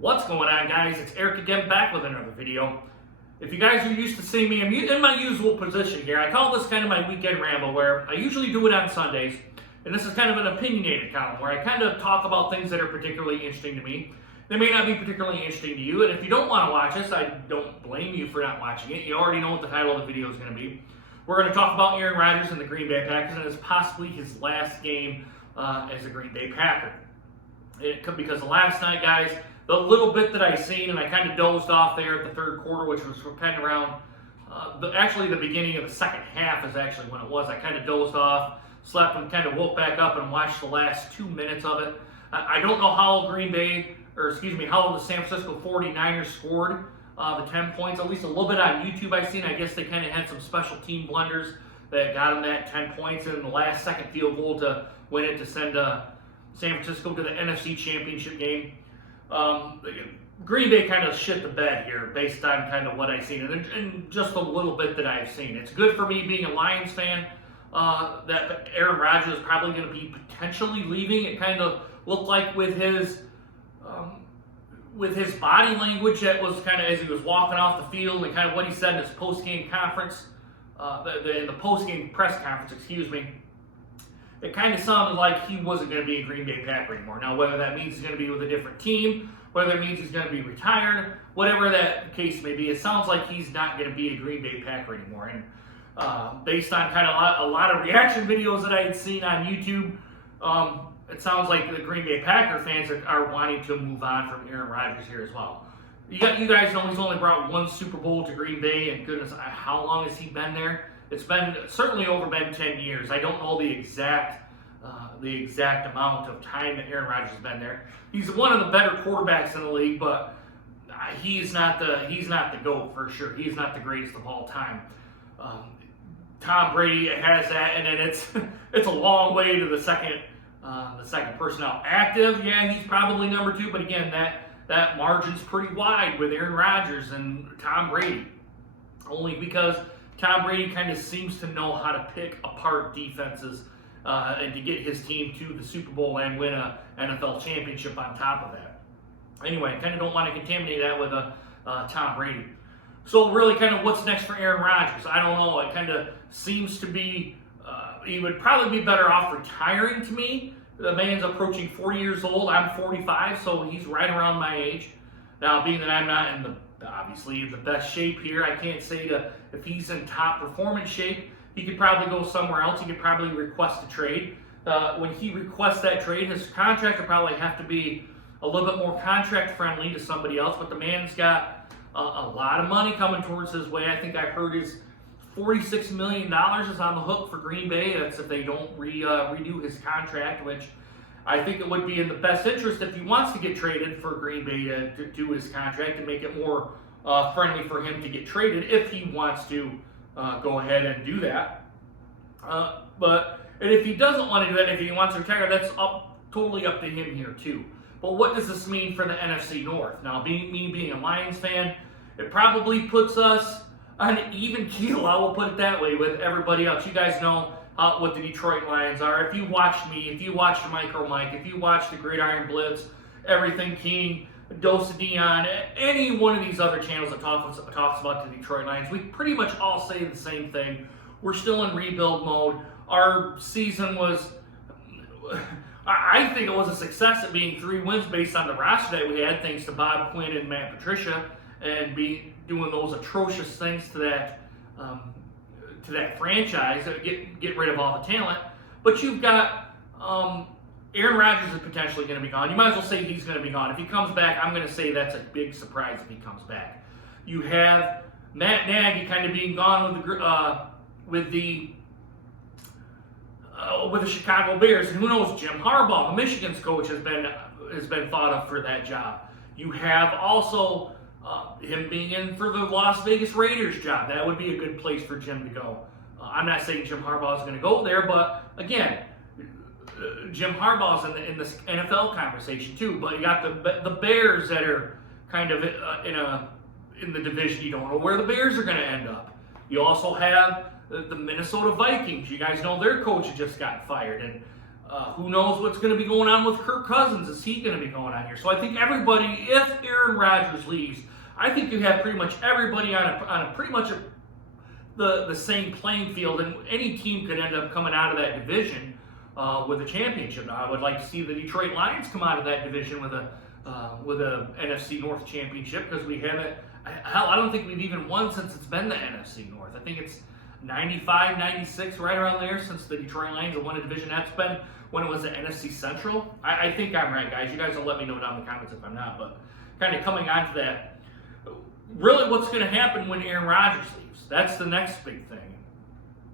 What's going on, guys? It's Eric again, back with another video. If you guys are used to seeing me, I'm in my usual position here. I call this kind of my weekend ramble, where I usually do it on Sundays, and this is kind of an opinionated column where I kind of talk about things that are particularly interesting to me. They may not be particularly interesting to you, and if you don't want to watch this, I don't blame you for not watching it. You already know what the title of the video is going to be. We're going to talk about Aaron Rodgers and the Green Bay Packers, and it's possibly his last game as a Green Bay Packer. Because last night, guys, the little bit that I seen, and I kind of dozed off there at the third quarter, which was kind of around, actually the beginning of the second half is actually when it was. I kind of dozed off, slept, and kind of woke back up and watched the last 2 minutes of it. I don't know how how the San Francisco 49ers scored the 10 points, at least a little bit on YouTube I've seen. I guess they kind of had some special team blunders that got them that 10 points in the last second field goal to win it, to send San Francisco to the NFC Championship game. Green Bay kind of shit the bed here based on kind of what I've seen and just a little bit that I've seen. It's good for me being a Lions fan that Aaron Rodgers is probably going to be potentially leaving. It kind of looked like with his body language, that was kind of as he was walking off the field, and kind of what he said in his post-game conference, in the post-game press conference, it kind of sounded like he wasn't going to be a Green Bay Packer anymore. Now, whether that means he's going to be with a different team, whether it means he's going to be retired, whatever that case may be, it sounds like he's not going to be a Green Bay Packer anymore. And based on kind of a lot of reaction videos that I had seen on YouTube, it sounds like the Green Bay Packer fans are wanting to move on from Aaron Rodgers here as well. You guys know he's only brought one Super Bowl to Green Bay, and goodness, how long has he been there? It's been certainly over 10 years. I don't know the exact amount of time that Aaron Rodgers has been there. He's one of the better quarterbacks in the league, but he's not the GOAT for sure. He's not the greatest of all time. Tom Brady has that, and then it's a long way to the second person out active. Yeah, he's probably number 2, but again, that margin's pretty wide with Aaron Rodgers and Tom Brady, only because Tom Brady kind of seems to know how to pick apart defenses and to get his team to the Super Bowl and win an NFL championship on top of that. Anyway, I kind of don't want to contaminate that with Tom Brady. So really kind of what's next for Aaron Rodgers? I don't know. It kind of seems to be, he would probably be better off retiring to me. The man's approaching 40 years old. I'm 45, so he's right around my age. Now, being that I'm not in obviously the best shape here, I can't say if he's in top performance shape. He could probably go somewhere else. He could probably request a trade. When he requests that trade, his contract would probably have to be a little bit more contract friendly to somebody else, but the man's got a lot of money coming towards his way. I think I heard his $46 million is on the hook for Green Bay. That's if they don't redo his contract, which I think it would be in the best interest if he wants to get traded for Green Bay to do his contract and make it more friendly for him to get traded if he wants to go ahead and do that. And if he doesn't want to do that, if he wants to retire, that's totally up to him here too. But what does this mean for the NFC North? Now, me being a Lions fan, it probably puts us on an even keel, I will put it that way, with everybody else. You guys know what the Detroit Lions are. If you watched me, if you watched Micro Mike, if you watched the Gridiron Blitz, Everything King, Dose of Dion, any one of these other channels that talks about the Detroit Lions, we pretty much all say the same thing. We're still in rebuild mode. Our season was, I think it was a success at being 3 wins based on the roster that we had, thanks to Bob Quinn and Matt Patricia, and doing those atrocious things to that franchise, get rid of all the talent. But you've got Aaron Rodgers is potentially going to be gone. You might as well say he's going to be gone. If he comes back, I'm going to say that's a big surprise if he comes back. You have Matt Nagy kind of being gone with the Chicago Bears, and who knows? Jim Harbaugh, the Michigan's coach, has been thought of for that job. You have also him being in for the Las Vegas Raiders job. That would be a good place for Jim to go. I'm not saying Jim Harbaugh is going to go there, but again, Jim Harbaugh's in this NFL conversation too. But you got the Bears that are kind of in the division. You don't know where the Bears are going to end up. You also have the Minnesota Vikings. You guys know their coach just got fired, and who knows what's going to be going on with Kirk Cousins? Is he going to be going on here? So I think everybody, if Aaron Rodgers leaves, I think you have pretty much everybody on a pretty much the same playing field, and any team could end up coming out of that division with a championship. Now, I would like to see the Detroit Lions come out of that division with a NFC North championship, because we haven't. Hell, I don't think we've even won since it's been the NFC North. I think it's 95, 96, right around there, since the Detroit Lions have won a division. That's been when it was the NFC Central. I think I'm right, guys. You guys will let me know down in the comments if I'm not. But kind of coming on to that, really what's going to happen when Aaron Rodgers leaves? That's the next big thing.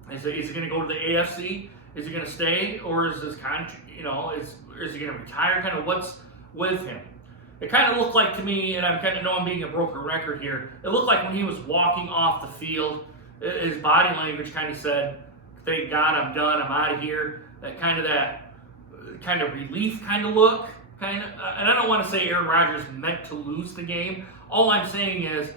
Is he going to go to the AFC? Is he going to stay? Or is his contract, is he going to retire? Kind of what's with him? It kind of looked like to me, and I kind of know I'm being a broken record here, it looked like when he was walking off the field, his body language kind of said, thank God I'm done, I'm out of here. That kind of relief kind of look. And I don't want to say Aaron Rodgers meant to lose the game. All I'm saying is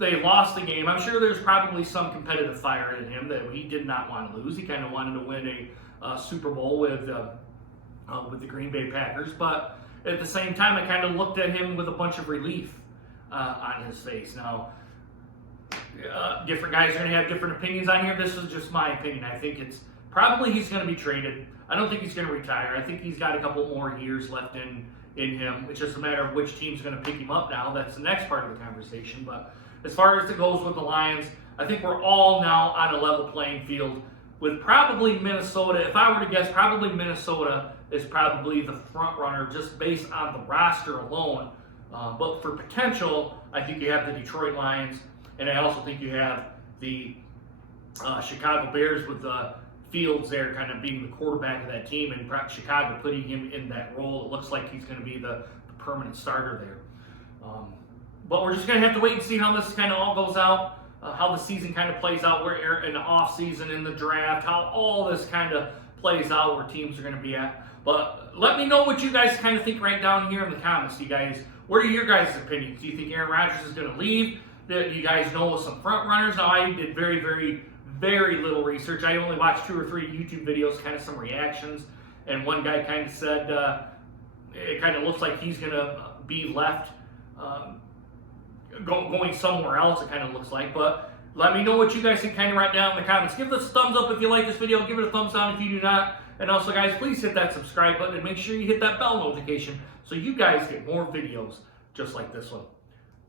they lost the game. I'm sure there's probably some competitive fire in him that he did not want to lose. He kind of wanted to win a Super Bowl with the Green Bay Packers, but at the same time, I kind of looked at him with a bunch of relief on his face. Now, different guys are going to have different opinions on here. This is just my opinion. I think it's probably he's going to be traded. I don't think he's going to retire. I think he's got a couple more years left in him. It's just a matter of which team's going to pick him up now. That's the next part of the conversation. But as far as it goes with the Lions, I think we're all now on a level playing field with probably Minnesota. If I were to guess, probably Minnesota is probably the front runner just based on the roster alone. But for potential, I think you have the Detroit Lions, and I also think you have the Chicago Bears with Fields there kind of being the quarterback of that team, and Chicago putting him in that role. It looks like he's going to be the permanent starter there. But we're just going to have to wait and see how this kind of all goes out, how the season kind of plays out, where in the off season, in the draft, how all this kind of plays out, where teams are going to be at. But let me know what you guys kind of think right down here in the comments. You guys, what are your guys' opinions? Do you think Aaron Rodgers is going to leave? Do you guys know some front runners? Now, I did very, very, very little research. I only watched 2 or 3 YouTube videos, kind of some reactions, and one guy kind of said it kind of looks like he's going to be left going somewhere else, it kind of looks like. But let me know what you guys think kind of right down in the comments. Give us a thumbs up if you like this video. Give it a thumbs down if you do not. And also, guys, please hit that subscribe button and make sure you hit that bell notification so you guys get more videos just like this one.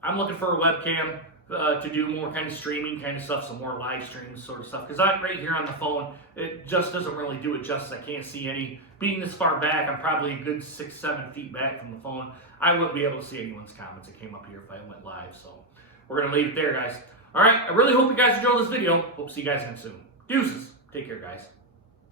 I'm looking for a webcam to do more kind of streaming kind of stuff, some more live streams sort of stuff. Because right here on the phone, it just doesn't really do it justice. I can't see any. Being this far back, I'm probably a good 6-7 feet back from the phone. I wouldn't be able to see anyone's comments that came up here if I went live. So we're going to leave it there, guys. All right, I really hope you guys enjoyed this video. Hope to see you guys again soon. Deuces. Take care, guys.